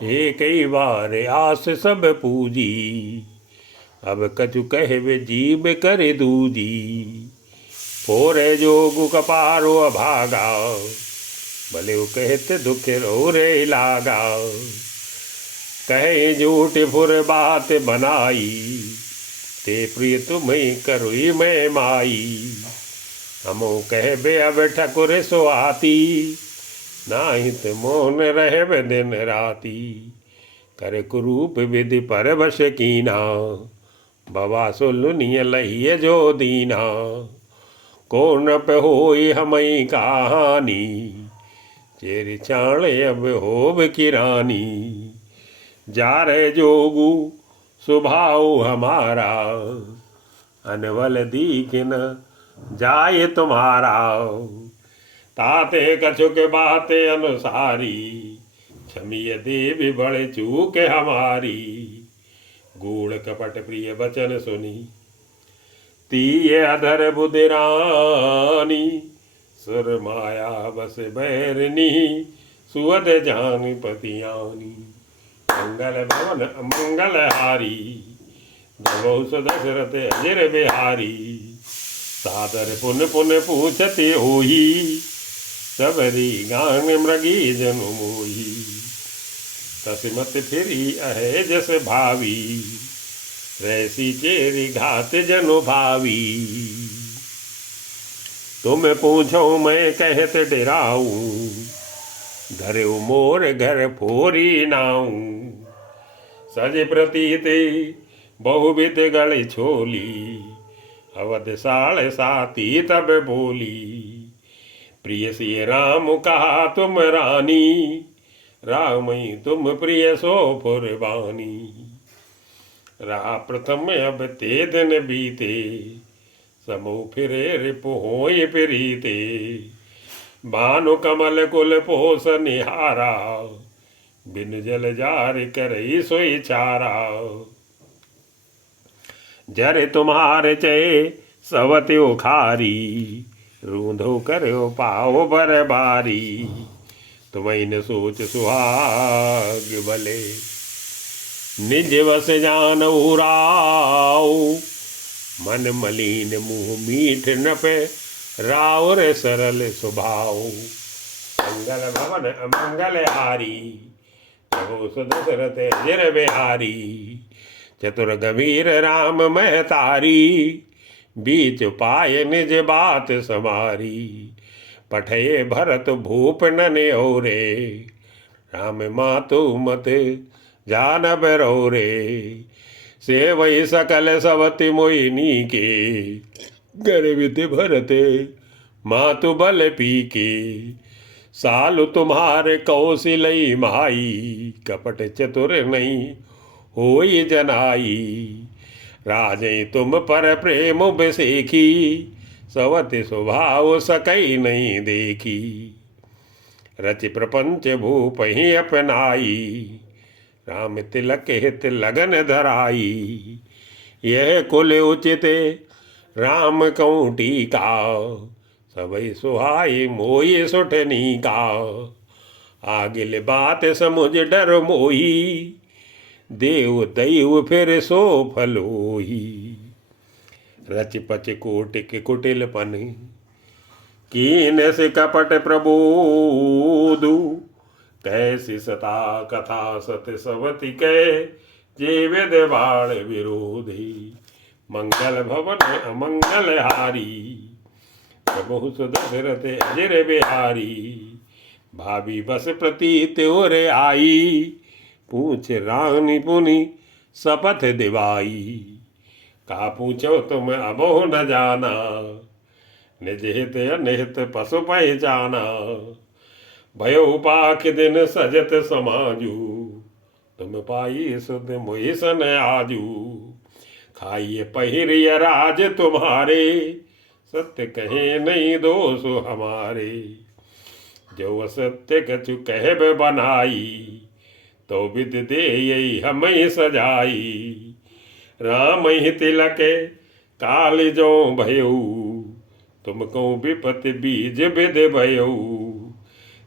एक कई बार आस सब पूजी, अब कछु कहवे जीव करे दूजी। फोरे जोगु कपारो अभागा, भले वो कहते दुख रो रे लागा। कहे झूठ फुर बात बनाई, ते प्रिय तुम्हें करुई मैं माई। हमो कह बे अब ठकुर सुहाती, नाहित मोन रहे दिन राती। कर कुरूप विधि पर वश कीना, बवा सुलनिय लहिए जो दीना। को न पे होई हमई कहानी, चेरी चाणे अब होब की रानी। जा रहे जोगु स्वभाव हमारा, अनवल दीखिन जाए तुम्हारा। ताते कछुक बाते अनुसारी, क्षमीय देवी बड़े चूक हमारी। गूढ़ कपट प्रिय बचन सुनी, तीय अधर बुधिरानी। सुर माया बस बैरनी, सुअद जान पतियानी। मंगल भवन मंगल हारी, जबौ दशरथ अजर बिहारी। सादर पुन पुन पूछते होई, सबरी गान मृगी जनु मोही। तस्मत फिरी अहे जस भावी, रैसी चेरी घात जनु भावी। तुम पूछो मैं कहत डराऊं, घर मोर घर फोरी नाऊं। सज प्रतीत बहुविध गल छोली, अवध साल साती तब बोली। प्रिय सिय राम कहा तुम रानी, रामई तुम प्रिय सो फुरबानी। रहा प्रथम अब ते दिन बीते, समो फिरे रिपु होय प्रीते। भानु कमल कुल पोस निहारा, बिन जल जार करई सोई चारा। जर तुम्हारे चय सवति उखारी, रूंधो करो पाओ बरबारी। तुम्हें न सोच सुहाग भले, निज वस जान उराओ। मन मलिन मुँह मीठ न पे, राव रे सरल स्वभाव। मंगल भवन अमंगल हारी, प्रभु सुदशरथ अजर बिहारी। चतुर गंभीर राम महतारी, बीच पाए निज बात समारी। पठये भरत भूप न न्योरे, राम मातु मत जानब रौरे। से वही सकल सवति मोहिनी के, गर्वित भरत मातु बल पी के। सालु तुम्हारे कौशिलई माई, कपट चतुर नहीं होई जनाई। राजे तुम पर प्रेम बेसेखी, सवति स्वभाव सकई नहीं देखी। रच प्रपंच भूप ही अपनाई, राम तिलक हित लगन धराई। यह कुल उचित राम कऊँ टीका, सबई सुहाई मोई सुठनी का। आगिल बात समुझ डर मोही, देव दैव फिर सो फलोही। रच पच कोटिक कुटिलपन, कीन से कपट प्रबोधु। कैसी सता कथा सत सवति कह, जे वेद बाण विरोधी। मंगल भवन अमंगल हारी, प्रभु सुदशरथ अजर बिहारी। भाभी बस प्रतीत और आई, पूछ रानी पुनि शपथ दिवाई। का पूछो तुम अबोह न जाना, निज हित अनिहित पशु पहचाना। भयो पाख दिन सजत समाजू, तुम पाई सुध मुहि सन आजू। खाइए पहिरिय राज तुम्हारे, सत्य कहे नहीं दोष हमारे। जो असत्य कछु कहब बनाई, तो विद दे यही हमें सजाई। राम ही तिलक काल जो भयऊ, तुमको विपत बीज विद भयऊ।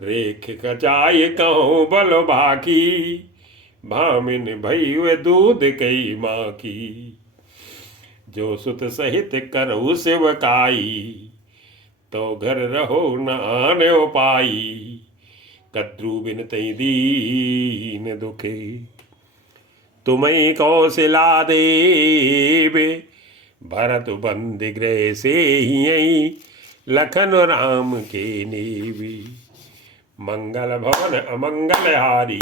रेख कचाई कहूँ बल बाकी, भामिन भई वे दूध कई माँ की। जो सुत सहित करऊ सेवकाई, तो घर रहो न आने पाई। कद्रु बिन तई दीन दुखे, तुम्हें कौशला देवे। भरत बंदी गृह से ही, लखन राम के नेवी। मंगल भवन अमंगल हारी,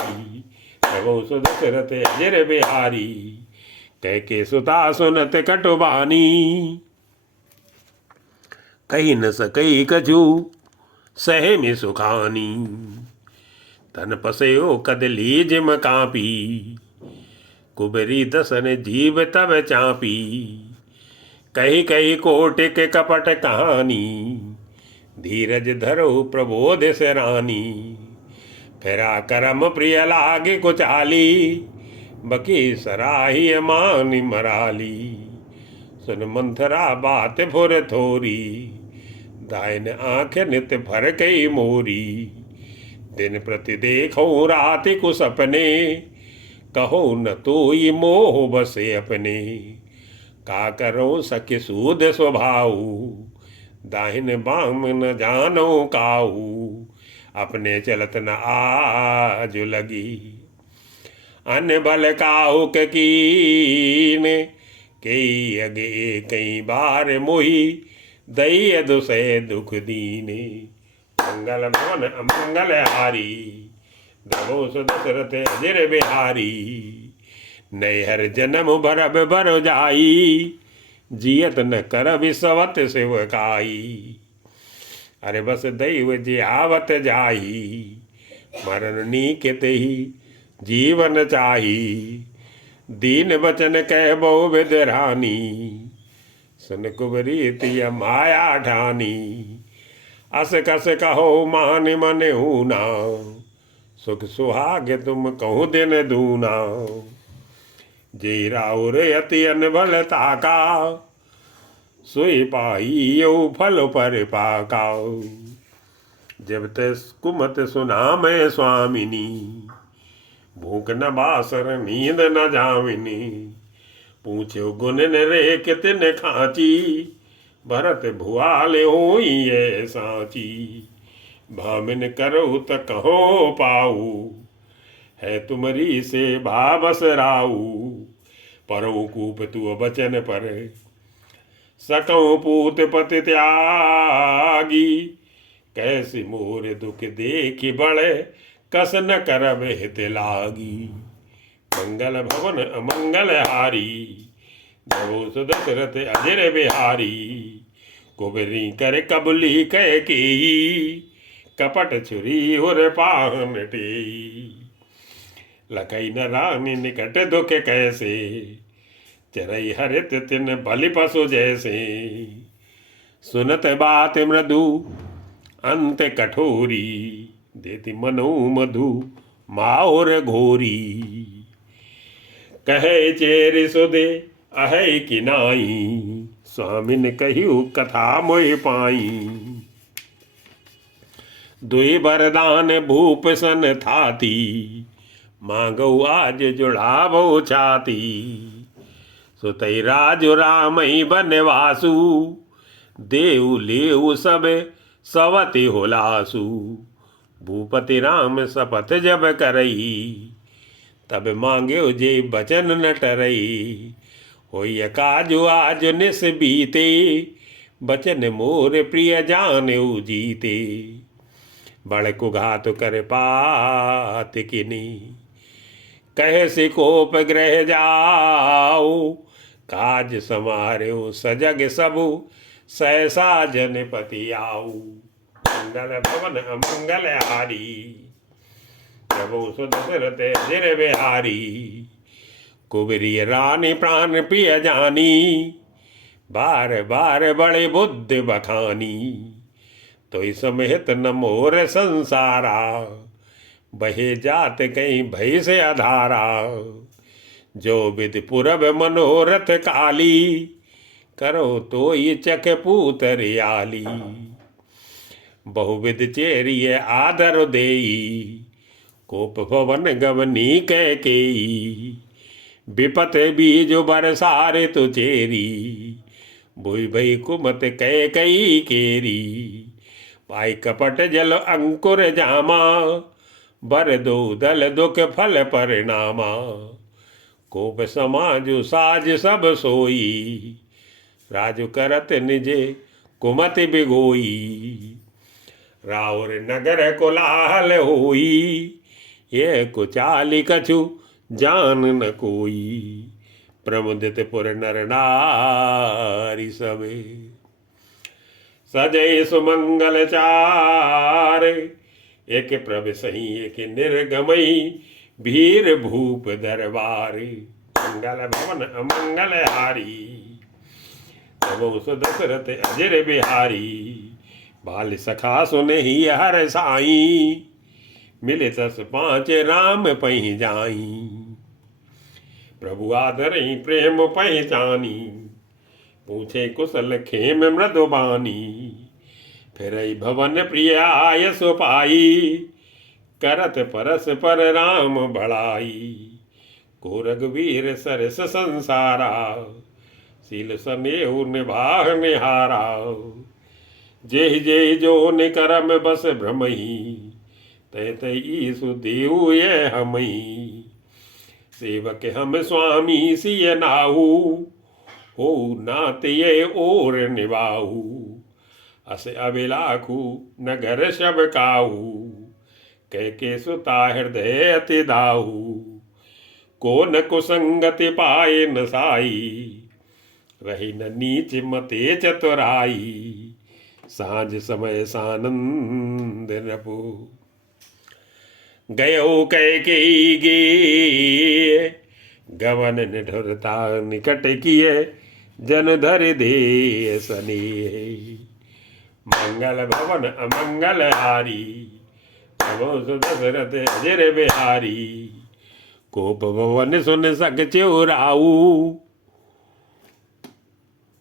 प्रभु सुदशरथ अजर बिहारी। कह के सुता सुनत कटुबानी, कही न सकई कछु सहे में सुखानी। तन पसयो कदली जिम कापी, कुबरी दसन जीव तब चापी। कही कही कोटिक कपट कहानी, धीरज धरो प्रबोध से रानी। फेरा करम प्रिय लागे कुचाली, बकी सराही मानी मराली। सुन मंथरा बात फुर थोरी, दाइन आंख नित भर कई मोरी। दिन प्रति देखो राति को सपने, कहो न तो ये मोह बसे अपने। का करो सखी सूद स्वभाव, दाहिन बाम न जानो काऊ। अपने चलत न आज लगी, अन्य बल काहू के कीन। कई अगे कई बार मोही, दई दुसे दुख दीने। मंगल भवन अमंगल हारी, प्रभु सुदशरथ अजर बिहारी। नय हर जन्म भरब भर जाई, जियत न कर विसवत सेवकाई। अरे बस दैव जी आवत जाही, मरण नीकित ही जीवन चाही। दीन बचन कह बहु विदरानी, सुन कुबरी तिय माया ठानी। अस कस कहो मान मन ऊना, सुख सुहाग तुम कहूँ दिन दूना। जे राउर अति अनबल ताका, सोई पाई यो फल पर पाका। जब तक कुमत सुना मैं स्वामिनी, भूख न बासर नींद न जामिनी। पूछो गुण न रे कितने खाची, भरत भुआले हो ये साची। भामिन करो त कहो पाऊ, है तुमरी से भावस राऊ। परो कूप तु बचन पर, सकऊं पूत पति त्यागी। कैसी मोर दुख देखी बड़े, कस न करब हित लागी। मंगल भवन अमंगल हारी, प्रभु सुदशरथ अजर बिहारी। कुबरी कर कबली कह की, कपट छुरी उर पाहन टेई। लखई न रानी निकट दुख कैसे, चरई हरित तिन बलि पशु जैसे। सुनत बात मृदु अंत कठोरी, देती मनु मधु माओर घोरी। कहे चेर सुदे अहै किनाई, स्वामिन कहियो कथा मोहि पाई। दुई वरदान भूप सन थाती, मांगो आज जुड़ावो छाती। सुतई राजु रामई बनवासु, देव लेउ सब सवति हुलासु। भूपति राम शपथ जब करई, तब मांग्यो जे बचन न टरई। होय काजु आज निस बीते, बचन मोर प्रिय जानेउ जीते। बड़ कुघात कर पात किनी, कहे से कोप ग्रह जाओ। काज समार्यो सजग सबु, सहसा जनपति आऊ। मंगल भवन अमंगल हारी, प्रभु सुदशरथ अजर बिहारी। कुबरी रानी प्राण प्रिय जानी, बार बार बड़े बुद्धि बखानी। तो इस समेत न मोर संसारा, बहे जात कहीं भय से अधारा। जो विधि पुरब मनोरथ काली, करो तो ये चक पूतर आली। बहुविध चेरिय आदर देई, कोप भवन गवनी कैकेयी, विपत बीज बरसारे तो चेरी, भुई भई कुमत कैकई केरी, पाई कपट जल अंकुर जामा, बर दो दल दुख फल परिणामा, कोप समाजु साज सब सोई, राजु करत निजे कुमति बिगोई, राउर नगर कोलाहल होई, ये कुचाली कछु जान न कोई, प्रमुदित पुर नर नारी सबे, सजय सुमंगल चार, एक प्रभ सही एक निर्गमई, भीर भूप दरबार, मंगल भवन अमंगल हारी, तबो सुदशरथ अजर बिहारी, बाल सखा सुने ही हर साई, मिले तस पाँच राम पही जाई, प्रभु आदरई प्रेम पहचानी, पूछे कुशल खेम मृदुबानी, फिर भवन प्रिय आय सुपाई, करत परस पर राम बड़ाई, को रघुवीर सरस संसारा, सील सनेहु निभाह निहारा, जेहि जेहि जो निकरम बस भ्रमही, तय तय ईसु देव ये हमई, सेवक हम स्वामी सिय नाहू, हो नात ये और निभाहू, अस अभिलाखू नगर शब काहू, कह के सुता हृदय अति दाहू, को न कुसंगति पाए न साई, रही न नीच मते चतुराई, सांझ समय सानंद नपो, गयो कैकेयी गे, गवन निठुरता निकट किए, जन धर दे सने, मंगल भवन अमंगल हारी, तबो सुदशरथ अजर बिहारी, कोप भवन सुन सक च्योराऊ,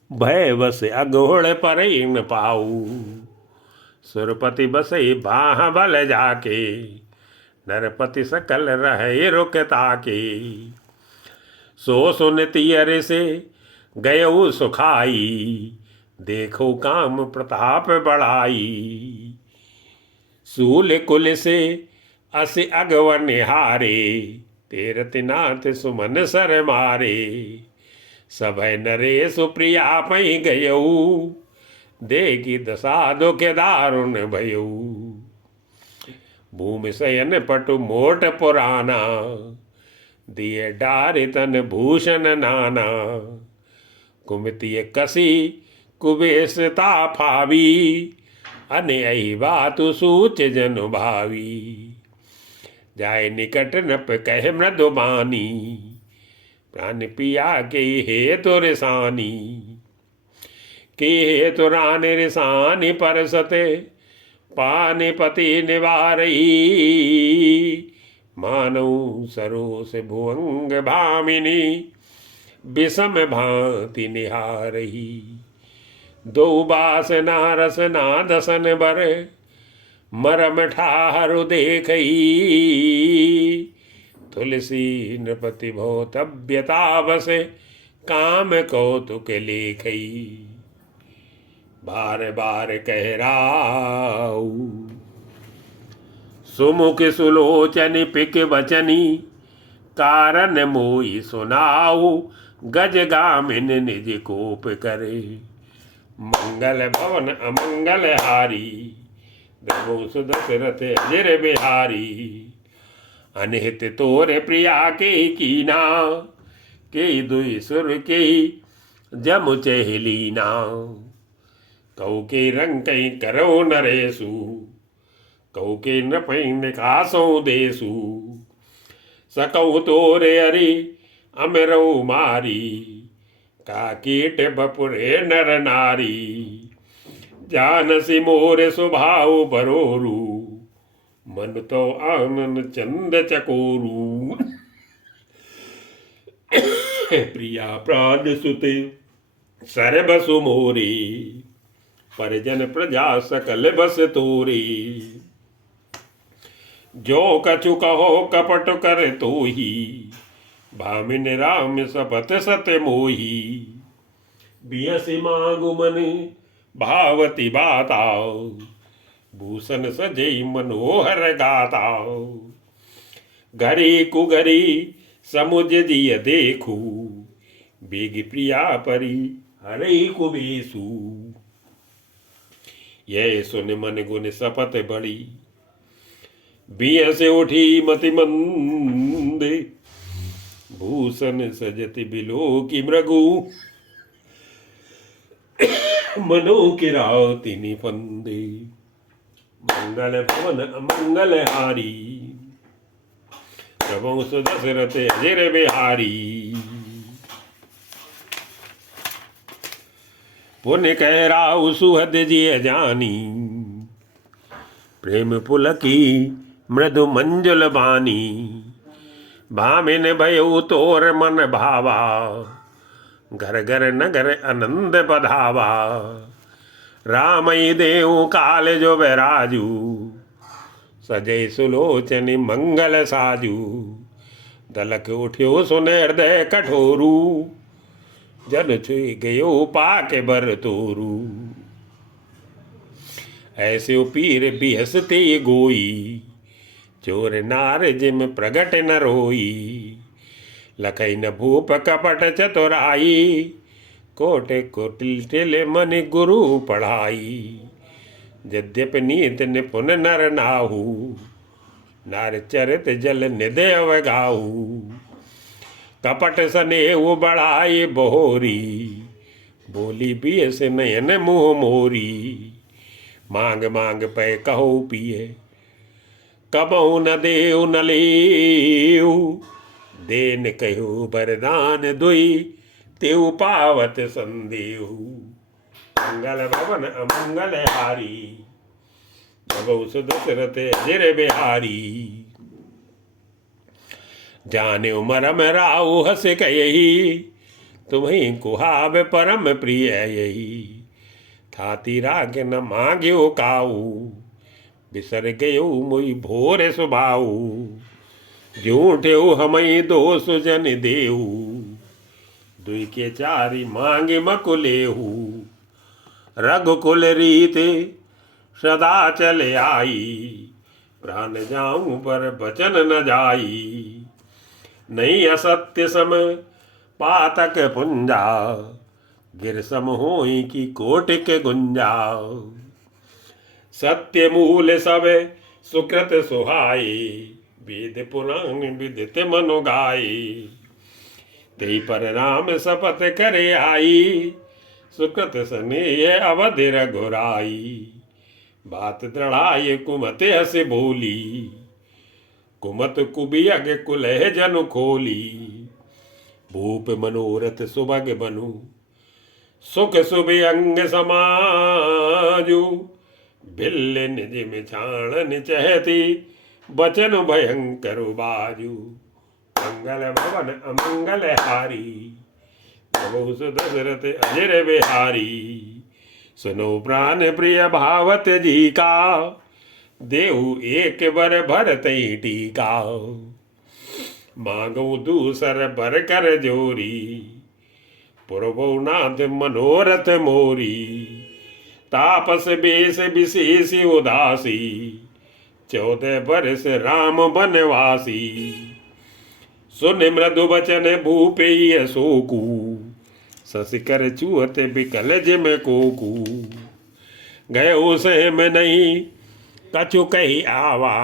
भय बस अघोड़ पर न पाऊ, सुरपति बसई बाह बल जाके, नरपति सकल रहे रुकता के, सो सुन तियर से गयऊ सुखाई, देखो काम प्रताप बढ़ाई, सूल कुल से अस अगवर निहारे, तेरत नाथ सुमन सर मारे, सभय नरे सुप्रिया पई गयऊ, देखी दशा दुख दारुण भयऊ, भूमि शयन पटु मोट पुराना, दिए डारि तन भूषण नाना, कुमतिय कसी कुबेसता फावी, अने अहि बातु सूच जन भावी, जाय निकट नप कह मृदुबानी, प्राण पिया के हे तो रिसानी, के हे तो रान रिसानी परसते, पानिपति निवारई, मानव सरोस भुवंग भामिनी, विषम भांति निहारही, दो बास नारस नादसन बर, मरम ठाहरु देखई, तुलसी नृपति भोतव्यता बसे, काम कौतुक लेखई, बार बार कह राऊ, सुमुख सुलोचन पिक वचनी, कारण मोई सुनाऊ, गज गामिन निज कोप करे, मंगल भवन अमंगल हारी, दबो सुदशरथ अजर बिहारी, अनहित तोरे प्रिया के कीना, के दुई सुर के जमु चहलीना, कौ के रंग कई करो नरेसु, कौ के नृपै निकासो देसु, सकौ तोरे अरि अमरौ मारी, का कीट बपुरे नर नारी, जानसी मोर स्वभाव बरोरू, मन तो आनन चंद चकोरू, प्रिया प्राण सुते सर बसु मोरी, परिजन प्रजा सकल बस तोरी, जो कछु कहो कपट कर तो ही, भामिन राम सपत सत्य मोही। बियसि मांगु मन भावती बाताओ, भूषण सजई मनोहर गाताओ। घरी कुघरी समुझ दिय देखू, बेग प्रिया परी हरई कुबेसु। यह सुन मन गुण सपत बड़ी, बिय से उठी मति मंदे। भूषण सजति बिलो की मृगु, मनो किराति निफंदे। मंगल भवन अमंगल हारी, प्रभु सुदशरथ अजर बिहारी। पुण्य कह राउ सुहद जिय जानी, प्रेम पुलकी मृदु मंजुल बानी। भामिन भयो तोर मन भावा, घर घर नगर आनंद बधावा। रामई देव काल जो बैराजू, सजय सुलोचन मंगल साजू। दलक उठ्यो सुन हृदय कठोरू, जन छुई गयो पाके बर तोरू। ऐसे पीर बिहसते गोई, चोर नार जिम प्रगट न रोई। लखई न भूप कपट चतुराई, कोटे कोटिल टिल मन गुरु पढ़ाई। यद्यपि नीत निपुण नर नाहू, नार चरित जल निदेव गाहू। कपट स्नेह बढ़ाई बहोरी, बोली बियस नयन मुँह मोरी। मांग मांग पै कहो पिए, कबहु न देव न लेऊ। देन कहो वरदान दुई, तेऊ पावत संदेहु। मंगल भवन अमंगल हारी, प्रभु सुदशरथ अजर बिहारी। जाने मरम राउ हस कही, तुम्हें कुहाब परम प्रिय यही। थाती राग न मांग्यो काऊ, बिसर गयो मुई भोर सुभाऊ। झूठ्यो हमई दोष जन देहू, दुई के चारी मांगे मकुलेहू। रघुकुल रीत सदा चले आई, प्राण जाऊं पर बचन न जाई। नहीं असत्य सम पातक पुंजा, गिर सम होई की कोटिक गुंजा। सत्य मूल सब सुकृत सुहाई, वेद पुराण विदित मनु गाई। ते पर राम शपथ करे आई, सुकृत स्नेह अवधि रघुराई। बात दृढ़ाय कुमत हस बोली, कुमत कुबियग कुलह जनु खोली। भूप मनोरथ सुभग बनु, सुख सुभियंग समाजु। भिल्ल निज मिछाणन चहती, बचन भयंकर बाजू। मंगल भवन अमंगल हारी, प्रभु सुदशरथ अजर बिहारी। सुनो प्राण प्रिय भावत जी का, देहु एक बर भरत टीका। मांगो दूसर बर कर जोरी, पुरबो नाथ मनोरथ मोरी। तापस बेस विशेष उदासी, 14 बरस राम बनवासी। सुन मृदु बचन भूपे शोकू, ससिकर चूहत बिकल जिम कोकू। गयो से में नहीं कछु कही आवा,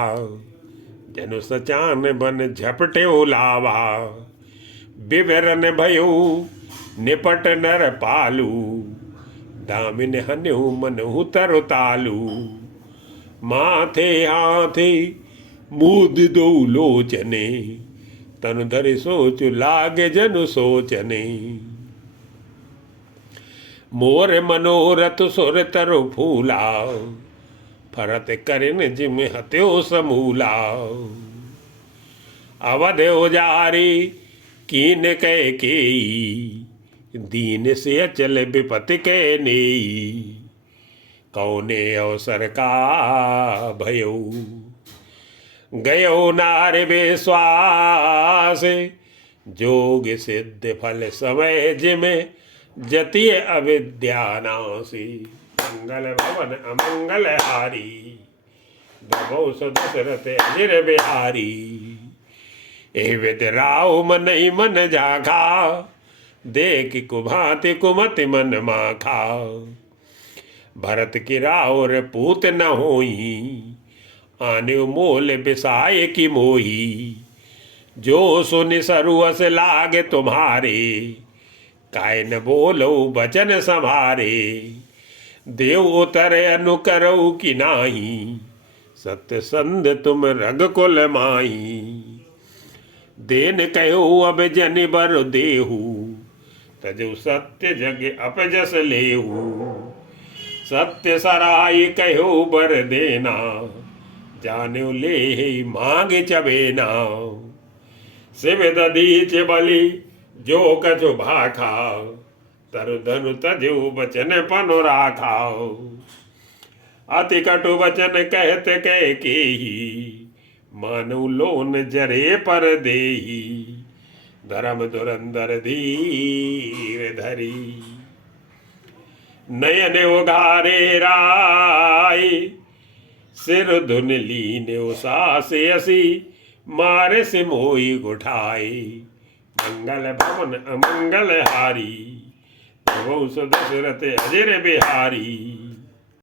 जनु सचान बन झपटे लावा। विवरण भयो निपट नर पालू, दामिन हन्यु मनहु तरु तालू। माथे हाथे मूद दो लोचने, तनु धरि सोच लागे जनु सोचने। मोर मनोरथ सुर तरु फूला, फरत करिन जिम हत्यो समूला। अवध उजारी कीन कह केई, दीन से अचल विपति के नेई। कौने अवसर का भयो, गयो नार विश्वास, जोग सिद्ध फल समय जिमे जति अविद्यानासी। मंगल भवन अमंगल हारी, दबो सो दशरथ अजिर बिहारी। ए विद राव मन ही मन जाखा, देख कुभांति कुमति मन माखा। भरत की रावर पूत न होई, आने मोल बिसाए की मोही। जो सुनि सरुअस लागे तुम्हारे, काय न बोलो बचन संभारे। देव उतरे अनुकरऊ की नाही, सत्य संध तुम रघुकुल माही। देन कहो अब जन बर देहु, तजु सत्य जग अपजस लेहु। सत्य सराय कहो बर देना, जाने ले मांग चबेना। शिव दधीच बलि जो कछु भाखा, तरु धनु तजु बचन पनु राखा। अति कटु वचन कहत कह केही, मानु लोन जरे पर देही। धर्म धुरंधर धीर धरी, नयन उघारे राय। सिर धुन लीन उसास असी, मारे से मोई उठाए। मंगल भवन अमंगल हारी, प्रभु दशरथ अजिर बिहारी।